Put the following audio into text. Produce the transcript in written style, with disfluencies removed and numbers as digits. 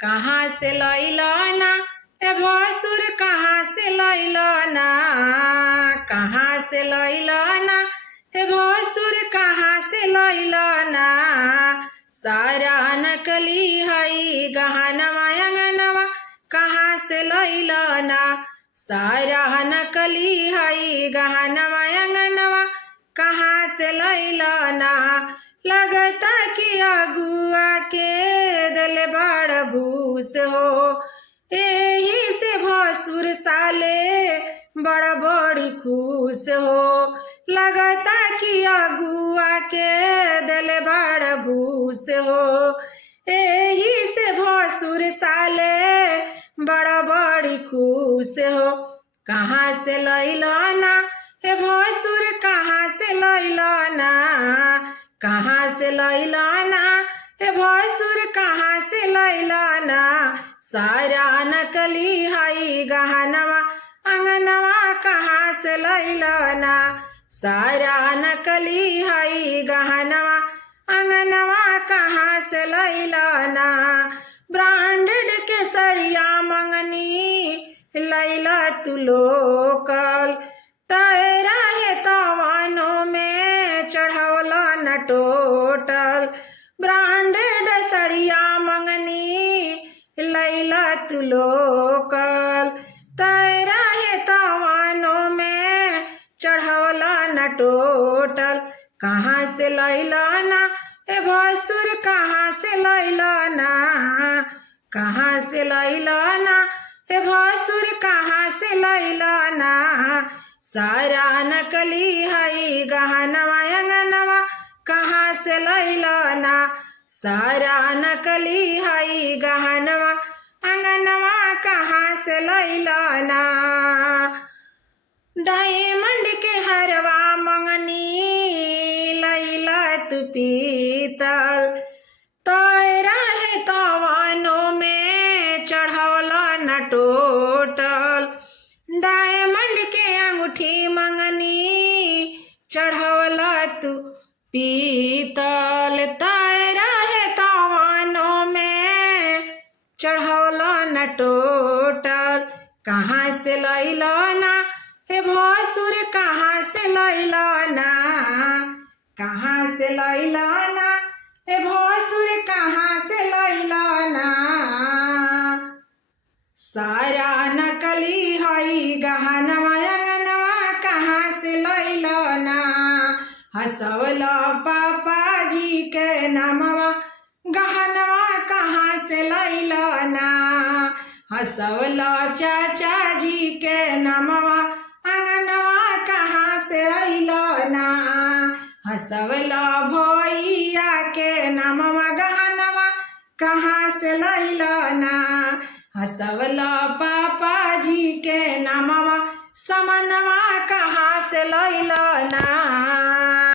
कहाँ से लैलाना ए भसुर कहाँ से लैलाना, कहाँ से लैलाना ए भसुर कहाँ से लैलाना। सारा नकली हई गहनवा अंगनवा कहाँ से लैलाना, सारा नकली हई गहनवा अंगनवा कहाँ से लैलाना। लगता कि अगुआ के दिल बड़ घूस हो, एही से भसुर साले बड़ा बड़ी खुश हो। लगता कि अगुआ के दिल बड़ घूस हो, एही से भसुर साले बड़ा बड़ी खुश हो। कहाँ से लैलाना ए भसुर कहाँ से लैलाना, कहाँ से लैलाना ए भसुर कहाँ से लैलाना। सारा नकली हई गहनवा अंगनवा कहाँ से लैलाना, सारा नकली हई गहनवा अंगनवा कहाँ से लैलाना। ब्रांडेड के सड़िया मंगनी लैला तू लोकल, तेरा है तवानों में चढ़ावला न टोटल। ब्रांडेड सड़िया मंगनी लैला तू लोकल, तेरा है तवानों में चढ़ावला न टोटल। कहाँ से लैलाना ए भसुर कहाँ से लैलाना, कहाँ से लैलाना ए भसुर कहाँ से लैलाना। सारा नकली हई गहनवा अंगनवा कहाँ से लैलाना, सारा नकली हई गहनवा अंगनवा कहाँ से लैलाना। डायमंड के हरवा मंगनी लैला तू पीतल, तेरा है तवानों में चढ़ावला न टोटल। डायमंड के अंगूठी मंगनी चढ़ावला तू पीतल, तेरा है तवानों में चढ़ावला न टोटल। कहाँ से लैलाना ए भसुर कहाँ से लैलाना, कहाँ से लैलाना ए भसुर कहाँ से लैलाना। सारा नकली हई गहनवा अंगनवा कहाँ से लैलाना। हसवला पापा जी के नामवा गहनवा कहाँ से लैलाना, हसवला चाचा जी के नामवा अंगनवा कहाँ से लैलाना। हसवला भैया के नामवा गहनवा कहाँ से लैलाना, हसवला पापा